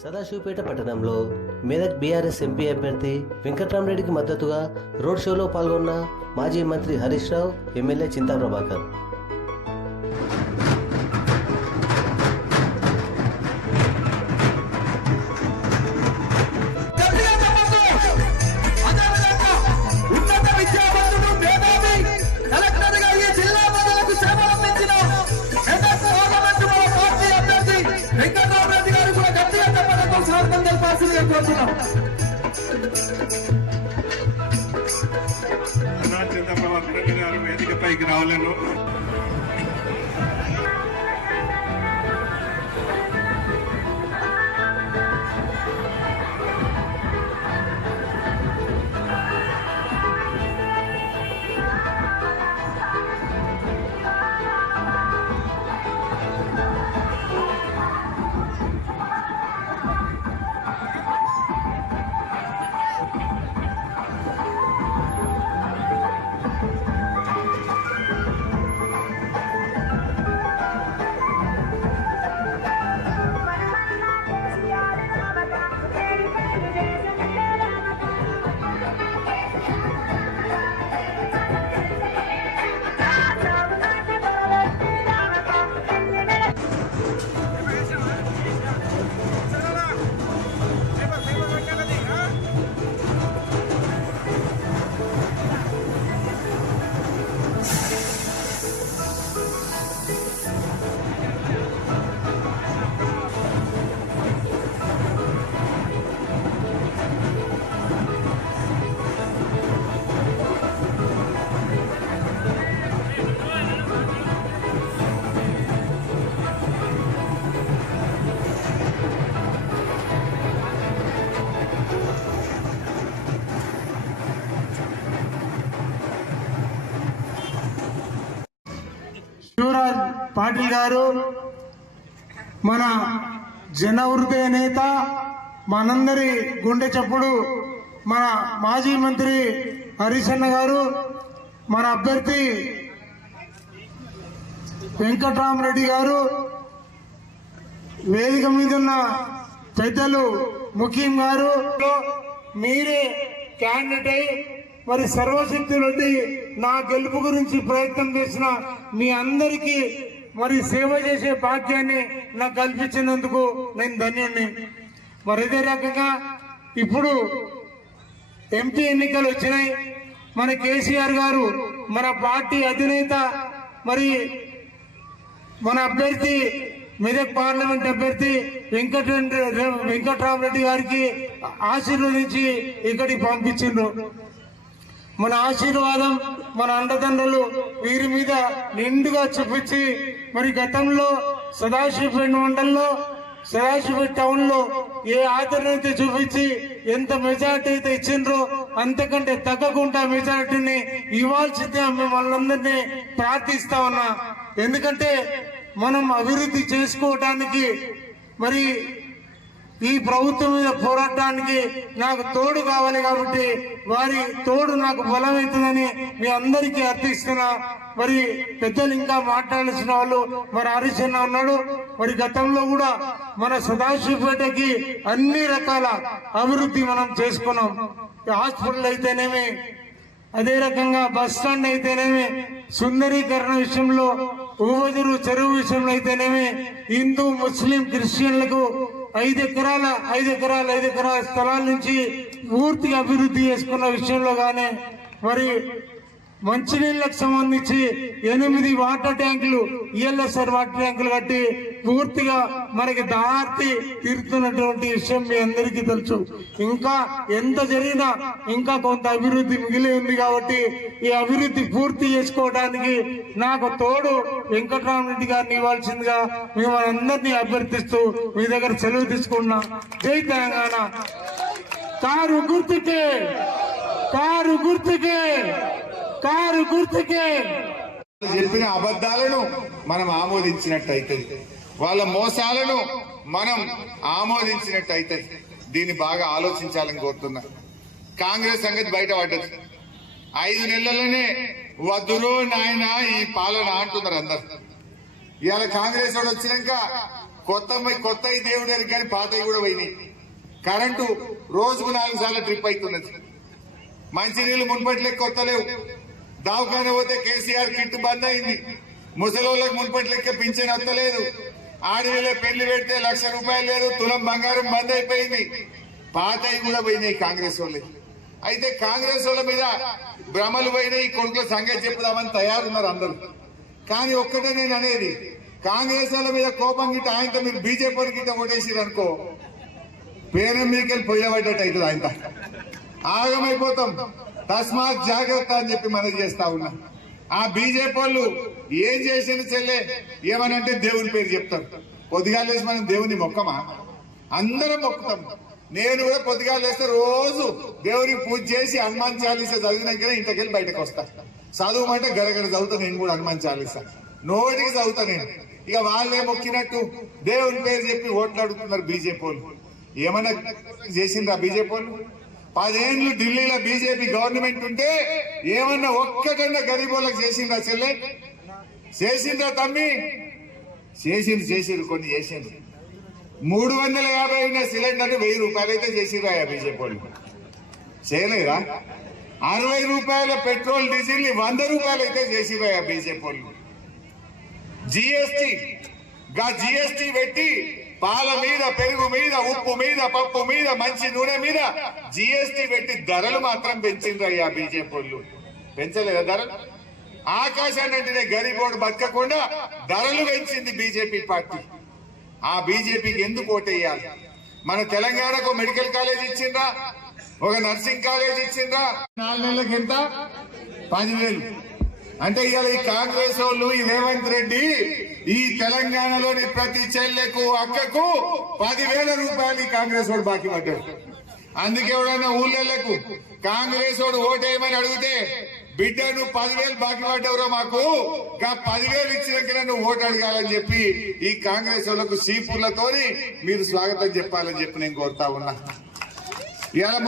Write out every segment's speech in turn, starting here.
సదాశివపేట పట్టణంలో Medak BRS MP అభ్యర్థి వెంకట్రామరెడ్డికి మద్దతుగా రోడ్ షోలో పాల్గొన్న మాజీ మంత్రి హరీష్ రావు ఎమ్మెల్యే చింతా ప్రభాకర్ దగ్గరికి రావాలను పాటిల్ గారు మన జన నేత మనందరి గుండె చప్పుడు మన మాజీ మంత్రి హరిశన్న గారు మన అభ్యర్థి వెంకట్రామరెడ్డి గారు వేదిక మీద ఉన్న పెద్దలు ముఖ్యం గారు మీరే క్యాండిడేట్ అయి మరి సర్వశక్తులొడ్డి నా గెలుపు గురించి ప్రయత్నం చేసిన మీ అందరికీ మరి సేవ చేసే భాగ్యాన్ని నాకు కల్పించినందుకు నేను ధన్యుణ్ణి. మరి ఇదే రకంగా ఇప్పుడు ఎంపీ ఎన్నికలు వచ్చినాయి. మన కేసీఆర్ గారు మన పార్టీ అధినేత మరి మన అభ్యర్థి మెదక్ పార్లమెంట్ అభ్యర్థి వెంకట వెంకట్రామరెడ్డి గారికి ఆశీర్వదించి ఇక్కడికి పంపించిండ్రు. మన ఆశీర్వాదం మన అండదండలు వీరి మీద నిండుగా చూపించి మరి గతంలో సదాశివపేట మండలంలో సదాశివపేట టౌన్లో ఏ ఆదరణ అయితే చూపించి ఎంత మెజార్టీ అయితే ఇచ్చిండ్రో అంతకంటే తగ్గకుండా మెజారిటీని ఇవ్వాల్సిందే మిమ్మల్ని ప్రార్థిస్తా ఉన్నా. ఎందుకంటే మనం అభివృద్ధి చేసుకోవటానికి మరి ఈ ప్రభుత్వం మీద పోరాటానికి నాకు తోడు కావాలి కాబట్టి వారి తోడు నాకు బలమవుతుందని మీ అందరికీ అర్థిస్తున్నా. మరి పెద్దలు ఇంకా మాట్లాడాల్సిన వాళ్ళు మరి హరిచన్న ఉన్నాడు. మరి గతంలో కూడా మన సదాశివపేటకి అన్ని రకాల అభివృద్ధి మనం చేసుకున్నాం. హాస్పిటల్ అయితేనేమి అదే రకంగా బస్ స్టాండ్ అయితేనేమి సుందరీకరణ విషయంలో ఊబదురు చెరువు విషయంలో అయితేనేమి హిందూ ముస్లిం క్రిస్టియన్లకు ఐదు ఎకరాల ఐదు ఎకరాల ఐదు ఎకరాల స్థలాల నుంచి పూర్తిగా అభివృద్ధి చేసుకున్న విషయంలో గానే మరి మంచినీళ్ళకు సంబంధించి ఎనిమిది వాటర్ ట్యాంకులు ఈఎల్ఎస్ఆర్ వాటర్ ట్యాంకులు కట్టి పూర్తిగా మనకి దారి తీరుతున్నటువంటి విషయం మీ అందరికీ తెలుసు. ఇంకా ఎంత జరిగినా ఇంకా కొంత అభివృద్ధి మిగిలి ఉంది కాబట్టి ఈ అభివృద్ధి పూర్తి చేసుకోవడానికి నాకు తోడు వెంకటరామరెడ్డి గారిని ఇవ్వాల్సిందిగా మిమ్మల్ని అందరినీ అభ్యర్థిస్తూ మీ దగ్గర సెలవు తీసుకున్నా. జై తెలంగాణ. కారు గుర్తుకే కారు గుర్తుకే. కారు గుర్తుకే. చెప్పిన అబద్ధాలను మనం ఆమోదించినట్టు అవుతుంది వాళ్ళ మోసాలను మనం ఆమోదించినట్టయితది దీన్ని బాగా ఆలోచించాలని కోరుతున్నా. కాంగ్రెస్ సంగతి బయట పడ్డది ఐదు నెలలనే వద్దురో నాయన ఈ పాలన అంటున్నారు అందరు. ఇవాళ కాంగ్రెస్ వాడు వచ్చినాక కొత్త కొత్త దేవుడు కానీ పాతవి కూడా పోయినాయి. కరెంటు రోజుకు నాలుగు సార్లు ట్రిప్ అవుతున్నది. మంచినీళ్ళు మున్పట్లే కొత్త లేవు దవాఖాన పోతే కేసీఆర్ కిట్ బంద్ అయింది. ముసలోళ్ళకి మున్పటి లెక్క పింఛన్ వస్తలేదు. ఆడవిలే పెళ్ళి పెడితే లక్ష రూపాయలు లేదు తులం బంగారం బంద్ అయిపోయింది. పాతవి కూడా పోయినాయి కాంగ్రెస్ వాళ్ళకి అయితే కాంగ్రెస్ వాళ్ళ మీద భ్రమలు పోయినాయి కొడుకుల సంగతి చెప్పుదామని తయారున్నారు అందరూ. కానీ ఒక్కటే నేను అనేది కాంగ్రెస్ వాళ్ళ మీద కోపం గిట్ట ఆయనతో మీరు బీజేపీ గిట్ట ఓటేసారు అనుకో పేరం మీకెళ్ళి పొయ్యబడ్డట్టు అవుతుంది ఆయన ఆగమైపోతాం. తస్మాత్ జాగ్రత్త అని చెప్పి మనం చేస్తా ఉన్నా. ఆ బీజేపీ వాళ్ళు ఏం చేసిన చెల్లె? ఏమనంటే దేవుని పేరు చెప్తారు. పొద్దుగాలు లేచి మనం దేవుని మొక్కమా? అందరం మొక్కుతాం. నేను కూడా పొద్దుగాలు లేస్తే రోజు దేవుడికి పూజ చేసి హనుమాన్ చాలీసా చదివినాకనే ఇంటికెళ్ళి బయటకు వస్తా. చదువుమంటే గడగడ చదువుతా నేను కూడా హనుమాన్ చాలీసా. నోటికి చదువుతా నేను. ఇక వాళ్ళే మొక్కినట్టు? దేవుని పేరు చెప్పి ఓట్లాడుతున్నారు బీజేపీ వాళ్ళు. ఏమన్నా చేసిండ్రా బీజేపీ వాళ్ళు? పదేళ్ళు ఢిల్లీలో బీజేపీ గవర్నమెంట్ ఉంటే ఏమన్నా ఒక్కటన్నా గరీబోళ్ళకి చేసిందా చెల్లె? చేసిందా తమ్మి? చేసింది చేసిండ్రు కొన్ని చేసిండ్రు. మూడు వందల యాభై ఉన్న సిలిండర్ వెయ్యి రూపాయలు అయితే చేసిరా బీజేపీ వాళ్ళు. చేయలేదా? అరవై రూపాయల పెట్రోల్ డీజిల్ని వంద రూపాయలు అయితే చేసిరా బీజేపీ వాళ్ళు. జిఎస్టి గా జిఎస్టి పెట్టి పాల మీద పెరుగు మీద ఉప్పు మీద పప్పు మీద మంచి నూనె మీద జిఎస్టి పెట్టి ధరలు మాత్రం పెంచిండ్రయ్యా బీజేపీ వాళ్ళు. పెంచలేదా ధరలు? ఆకాశాన్ని అంటేనే గరిబోడు బతకకుండా ధరలు పెంచింది బీజేపీ పార్టీ. ఆ బీజేపీకి ఎందుకు ఓటేయాలి? మన తెలంగాణకు మెడికల్ కాలేజ్ ఇచ్చిండ్రా? ఒక నర్సింగ్ కాలేజ్ ఇచ్చిండ్రా? నాలుగు నెలలకి ఎంత? పదివేలు. అంటే ఇవాళ ఈ కాంగ్రెస్ వాళ్ళు ఈ రేవంత్ రెడ్డి ఈ తెలంగాణలోని ప్రతి చెల్లెకు అక్కకు పదివేల రూపాయలు కాంగ్రెస్ వాడు బాకీ పడ్డాడు. అందుకే ఎవడన్నా ఊళ్ళకు కాంగ్రెస్ వాడు ఓటేయమని అడిగితే బిడ్డ నువ్వు పదివేలు బాకీ పడ్డవరో మాకు గా పదివేలు ఇచ్చినాక నువ్వు ఓటు అడగాలని చెప్పి ఈ కాంగ్రెస్ వాళ్ళకు సీపూర్లతోని మీరు స్వాగతం చెప్పాలని చెప్పి నేను కోరుతా ఉన్నా. ఇవాళ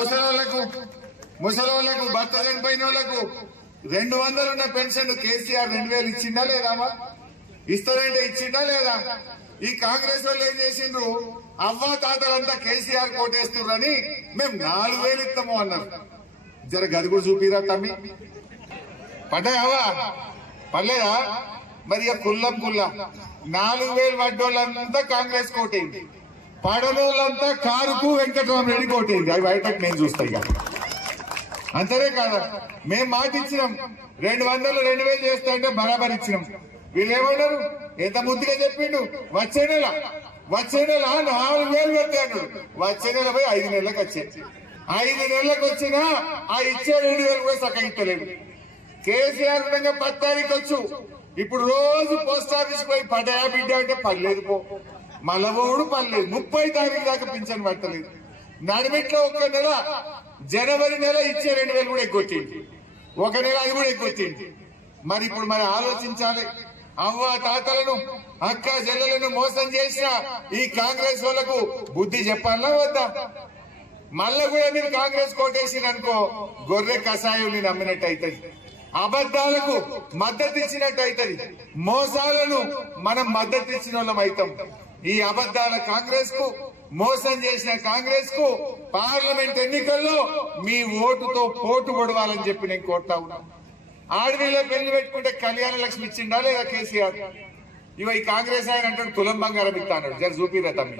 ముసలి వాళ్ళకు భర్త చనిపోయిన వాళ్ళకు రెండు వందలు ఉన్న పెన్షన్ కేసీఆర్ రెండు వేలు ఇచ్చిందా లేదామా ఇస్తానంటే ఇచ్చిందా లేదా? ఈ కాంగ్రెస్ వాళ్ళు ఏం చేసిండ్రు? అవ్వ తాతలంతా కేసీఆర్ కోటేస్తున్నారని మేము నాలుగు వేలు ఇస్తాము అన్నారు. జర గది కూడా చూపిరా తమ్మి. పడ్డాయావా పర్లేదా మరి కుల్లం కుల్ల. నాలుగు వేలు పడ్డోళ్ళంతా కాంగ్రెస్ కోటైంది పడనోళ్ళంతా కారుకు వెంకటరామరెడ్డి కోటైంది అవి బయటకు నేను చూస్తా ఇక. అంతనే కాదు. మేము మాట ఇచ్చినాం రెండు వందలు రెండు వేలు చేస్తా అంటే బరాబర్ ఇచ్చినాం. వీళ్ళు ఏమన్నారు ఎంత ముద్దుగా చెప్పిండు? వచ్చే నెల. వచ్చే నెల నాలుగు వేలు పెట్టాడు వచ్చే నెల పోయి ఐదు నెలలకు వచ్చేది ఐదు నెలలకు వచ్చినా ఆ ఇచ్చే రెండు వేలు కూడా సగం ఇస్తలేదు కేసీఆర్ ఉండగా పది తారీఖు వచ్చు ఇప్పుడు రోజు పోస్ట్ ఆఫీస్ పోయి పడ్డాయా బిడ్డ అంటే పర్లేదు పో. మలవోడు పర్లేదు ముప్పై తారీఖు దాకా పింఛన్ పట్టలేదు. నడిమిట్లో ఒక నెల జనవరి నెల ఇచ్చే రెండు వేలు కూడా ఎగ్గొట్టింది. ఒక నెల అది కూడా ఎగ్గొట్టింది. మరి ఇప్పుడు మరి ఆలోచించాలి. అవ్వ తాతలను అక్క జల్లలను మోసం చేసిన ఈ కాంగ్రెస్ వాళ్ళకు బుద్ధి చెప్పాలా వద్దా? మళ్ళా కూడా మీరు కాంగ్రెస్ కోటేసిన అనుకో గొర్రె కషాయం నమ్మినట్టు అవుతుంది అబద్ధాలకు మద్దతు ఇచ్చినట్టు అవుతుంది మోసాలను మనం మద్దతు ఇచ్చిన వాళ్ళం అవుతాం. ఈ అబద్ధాల కాంగ్రెస్కు మోసం చేసిన కాంగ్రెస్కు పార్లమెంట్ ఎన్నికల్లో మీ ఓటుతో పోటు పొడవాలని చెప్పి నేను కోరుతా ఉన్నాను ఆడవిలో పెళ్ళి పెట్టుకుంటే కళ్యాణ లక్ష్మి ఇచ్చిండా లేదా కేసీఆర్? ఇవ ఈ కాంగ్రెస్ ఆయన అంటాడు తులం బంగారం ఇస్తా అన్నాడు. జర చూపిరా తమ్మి.